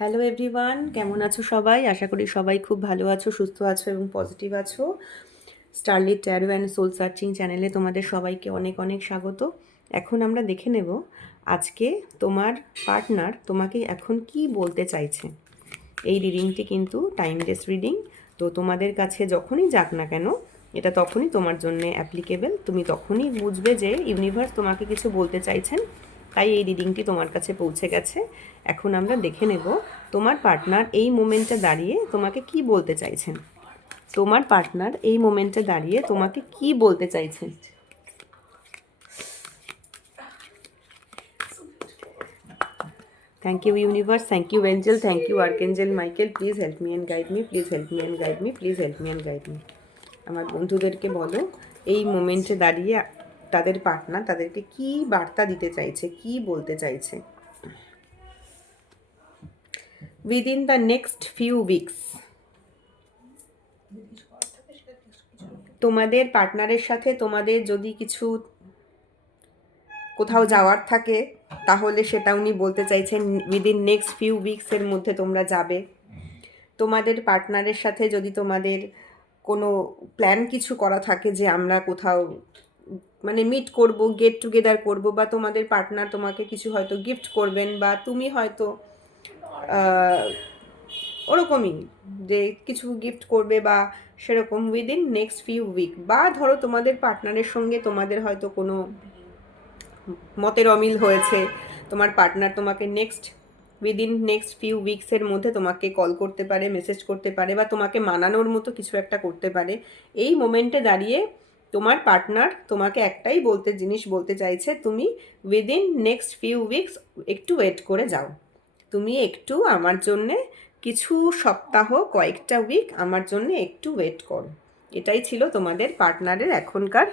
Hello everyone, কেমন আছো সবাই? আশা করি সবাই খুব ভালো আছো, সুস্থ আছো এবং পজিটিভ আছো। স্টারলিট ট্যারো অ্যান্ড সোল সার্চিং চ্যানেলে তোমাদের সবাইকে অনেক অনেক স্বাগত। এখন আমরা দেখে নেব আজকে তোমার পার্টনার তোমাকে এখন কি বলতে চাইছে। এই রিডিংটি কিন্তু টাইমলেস রিডিং, তো তোমাদের কাছে যখনই যাক না কেন এটা তখনই তোমার জন্য অ্যাপ্লিকেবল। তুমি তখনই বুঝবে যে ইউনিভার্স তোমাকে কিছু বলতে চাইছেন, তাই এই রিডিংটি তোমার কাছে পৌঁছে গেছে। এখন আমরা দেখে নেব তোমার পার্টনার এই মোমেন্টে দাঁড়িয়ে তোমাকে কি বলতে চাইছেন। তোমার পার্টনার এই মোমেন্টে দাঁড়িয়ে তোমাকে কি বলতে চাইছেন। Thank you universe, thank you angel, thank you archangel Michael, please help me and guide me, please help me and guide me, please help me and guide me. আমার বন্ধুদেরকে বলো এই মোমেন্টে দাঁড়িয়ে তাদের পার্টনার তাদেরকে কি বার্তা দিতে চাইছে, কি বলতে চাইছে। Within the next few weeks তোমাদের পার্টনারের সাথে তোমাদের যদি কিছু কোথাও যাওয়ার থাকে তাহলে সেটা উনি বলতে চাইছেন উইদিন নেক্সট ফিউ উইকসের মধ্যে তোমরা যাবে। তোমাদের পার্টনারের সাথে যদি তোমাদের কোনো প্ল্যান কিছু করা থাকে যে আমরা কোথাও মানে মিট করব, গেট টুগেদার করব, বা তোমাদের পার্টনার তোমাকে কিছু হয়তো গিফট করবেন, বা তুমি হয়তো ওরকমই যে কিছু গিফট করবে বা সেরকম উইদিন নেক্সট ফিউ উইক। বা ধরো তোমাদের পার্টনারের সঙ্গে তোমাদের হয়তো কোনো মতের অমিল হয়েছে, তোমার পার্টনার তোমাকে উইদিন নেক্সট ফিউ উইকসের মধ্যে তোমাকে কল করতে পারে, মেসেজ করতে পারে, বা তোমাকে মানানোর মতো কিছু একটা করতে পারে। এই মোমেন্টে দাঁড়িয়ে তোমার পার্টনার তোমাকে একটাই জিনিস বলতে চাইছে, তুমি উইদিন নেক্সট ফিউ উইকস একটু ওয়েট করে যাও। তুমি একটু আমার জন্যে কিছু সপ্তাহ, কয়েকটা উইক আমার জন্য একটু ওয়েট করো। এটাই ছিল তোমাদের পার্টনারের এখনকার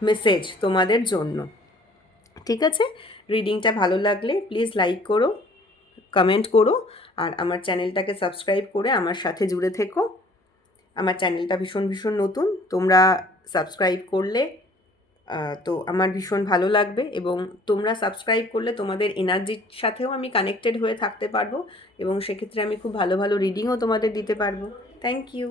মেসেজ তোমাদের জন্য। ঠিক আছে, রিডিংটা ভালো লাগলে প্লিজ লাইক করো, কমেন্ট করো, আর আমার চ্যানেলটাকে সাবস্ক্রাইব করে আমার সাথে জুড়ে থেকো। আমার চ্যানেলটা ভীষণ ভীষণ নতুন, তোমরা সাবস্ক্রাইব করলে তো আমার ভীষণ ভালো লাগবে, এবং তোমরা সাবস্ক্রাইব করলে তোমাদের এনার্জির সাথেও আমি কানেক্টেড হয়ে থাকতে পারবো, এবং সেক্ষেত্রে আমি খুব ভালো ভালো রিডিংও তোমাদের দিতে পারবো। Thank you.